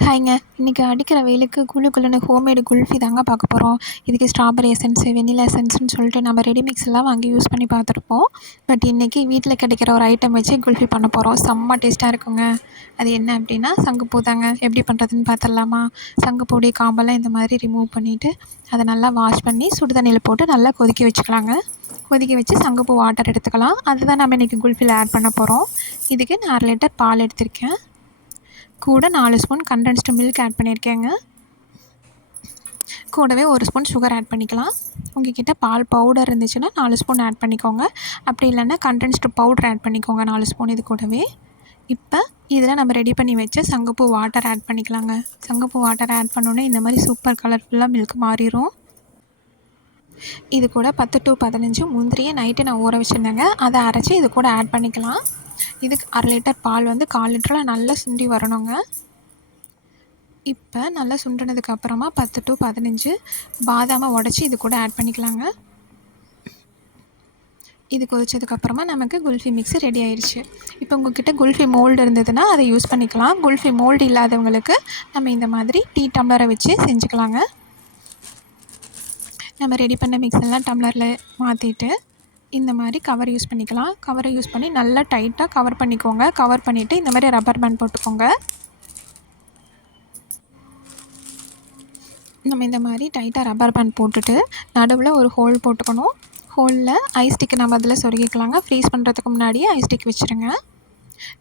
ஹாய்ங்க இன்றைக்கி அடிக்கிற வெயிலுக்கு குளு குளுன்னு ஹோம்மேடு குல்ஃபி தாங்க பார்க்க போகிறோம் இதுக்கு ஸ்ட்ராபெரி எசன்ஸு வெனிலா எசன்ஸ்னு சொல்லிட்டு நம்ம ரெடிமிக்ஸ் எல்லாம் வாங்கி யூஸ் பண்ணி பார்த்துருப்போம். பட் இன்றைக்கி வீட்டில் கிடைக்கிற ஒரு ஐட்டம் வச்சு குல்ஃபி பண்ண போகிறோம் செம்ம டேஸ்ட்டாக இருக்குங்க. அது என்ன அப்படின்னா சங்குப்பூ தாங்க. எப்படி பண்ணுறதுன்னு பார்த்துடலாமா? சங்குப்பூடைய காம்பெல்லாம் இந்த மாதிரி ரிமூவ் பண்ணிவிட்டு அதை நல்லா வாஷ் பண்ணி சுடு தண்ணியில் போட்டு நல்லா கொதிக்க வச்சுக்கலாங்க. கொதிக்க வச்சு சங்குப்பூ வாட்டர் எடுத்துக்கலாம். அதுதான் நம்ம இன்றைக்கி குல்ஃபியில் ஆட் பண்ண போகிறோம் இதுக்கு நான் அரை லிட்டர் பால் எடுத்திருக்கேன். கூட நாலு ஸ்பூன் கண்டென்ஸ்டு மில்க் ஆட் பண்ணியிருக்கேங்க. கூடவே ஒரு ஸ்பூன் சுகர் ஆட் பண்ணிக்கலாம். உங்ககிட்ட பால் பவுடர் இருந்துச்சுன்னா நாலு ஸ்பூன் ஆட் பண்ணிக்கோங்க. அப்படி இல்லைன்னா கண்டென்ஸ்டு பவுடர் ஆட் பண்ணிக்கோங்க நாலு ஸ்பூன் இது கூடவே. இப்போ இதில் நம்ம ரெடி பண்ணி வச்ச சங்கப்பூ வாட்டர் ஆட் பண்ணிக்கலாங்க. சங்கப்பூ வாட்டர் ஆட் பண்ணோன்னே இந்த மாதிரி சூப்பர் கலர்ஃபுல்லாக மில்க் மாறிடும் இது கூட பத்து டு பதினஞ்சு முந்திரியை நைட்டு நான் ஊற வச்சுருந்தேங்க. அதை அரைச்சி இது கூட ஆட் பண்ணிக்கலாம். இதுக்கு அரை லிட்டர் பால் வந்து கால் லிட்டரில் நல்லா சுண்டி வரணுங்க. இப்போ நல்லா சுண்டினதுக்கு அப்புறமா பத்து டு பதினஞ்சு பாதாமை உடச்சி இது கூட ஆட் பண்ணிக்கலாங்க. இது கொதிச்சதுக்கப்புறமா நமக்கு குல்ஃபி மிக்ஸ் ரெடி ஆயிடுச்சு இப்போ உங்ககிட்ட குல்ஃபி மோல்டு இருந்ததுன்னா அதை யூஸ் பண்ணிக்கலாம். குல்ஃபி மோல்டு இல்லாதவங்களுக்கு நம்ம இந்த மாதிரி டீ டம்ளரை வச்சு செஞ்சுக்கலாங்க. நம்ம ரெடி பண்ண மிக்ஸ் எல்லாம் டம்ளரில் மாற்றிட்டு இந்த மாதிரி கவர் யூஸ் பண்ணிக்கலாம். கவரை யூஸ் பண்ணி நல்லா டைட்டாக கவர் பண்ணிக்கோங்க. கவர் பண்ணிவிட்டு இந்த மாதிரி ரப்பர் பேண்ட் போட்டுக்கோங்க. நம்ம இந்த மாதிரி டைட்டாக ரப்பர் பேண்ட் போட்டுட்டு நடுவில் ஒரு ஹோல் போட்டுக்கணும். ஹோலில் ஐஸ் ஸ்டிக்கை நம்ம அதில் சொருகிக்கலாங்க. ஃப்ரீஸ் பண்ணுறதுக்கு முன்னாடியே ஐஸ் ஸ்டிக் வச்சுருங்க.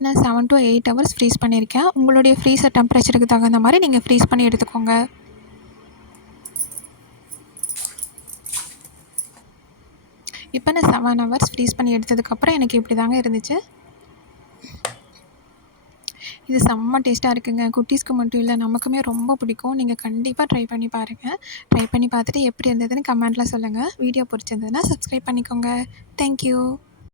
நான் seven to eight hours freeze பண்ணியிருக்கேன் உங்களுடைய ஃப்ரீஸர் டெம்பரேச்சருக்கு தகுந்த மாதிரி நீங்கள் ஃப்ரீஸ் பண்ணி எடுத்துக்கோங்க. இப்போ நான் செவன் ஹவர்ஸ் ஃப்ரீஸ் பண்ணி எடுத்ததுக்கப்புறம் எனக்கு இப்படி தாங்க இருந்துச்சு. இது செம்ம டேஸ்ட்டாக இருக்குங்க. குட்டீஸ்க்கு மட்டும் இல்லை நமக்குமே ரொம்ப பிடிக்கும். நீங்கள் கண்டிப்பாக ட்ரை பண்ணி பாருங்கள் ட்ரை பண்ணி பார்த்துட்டு எப்படி இருந்ததுன்னு கமெண்ட்டில் சொல்லுங்கள் வீடியோ பிடிச்சிருந்ததுன்னா சப்ஸ்கிரைப் பண்ணிக்கோங்க. தேங்க்யூ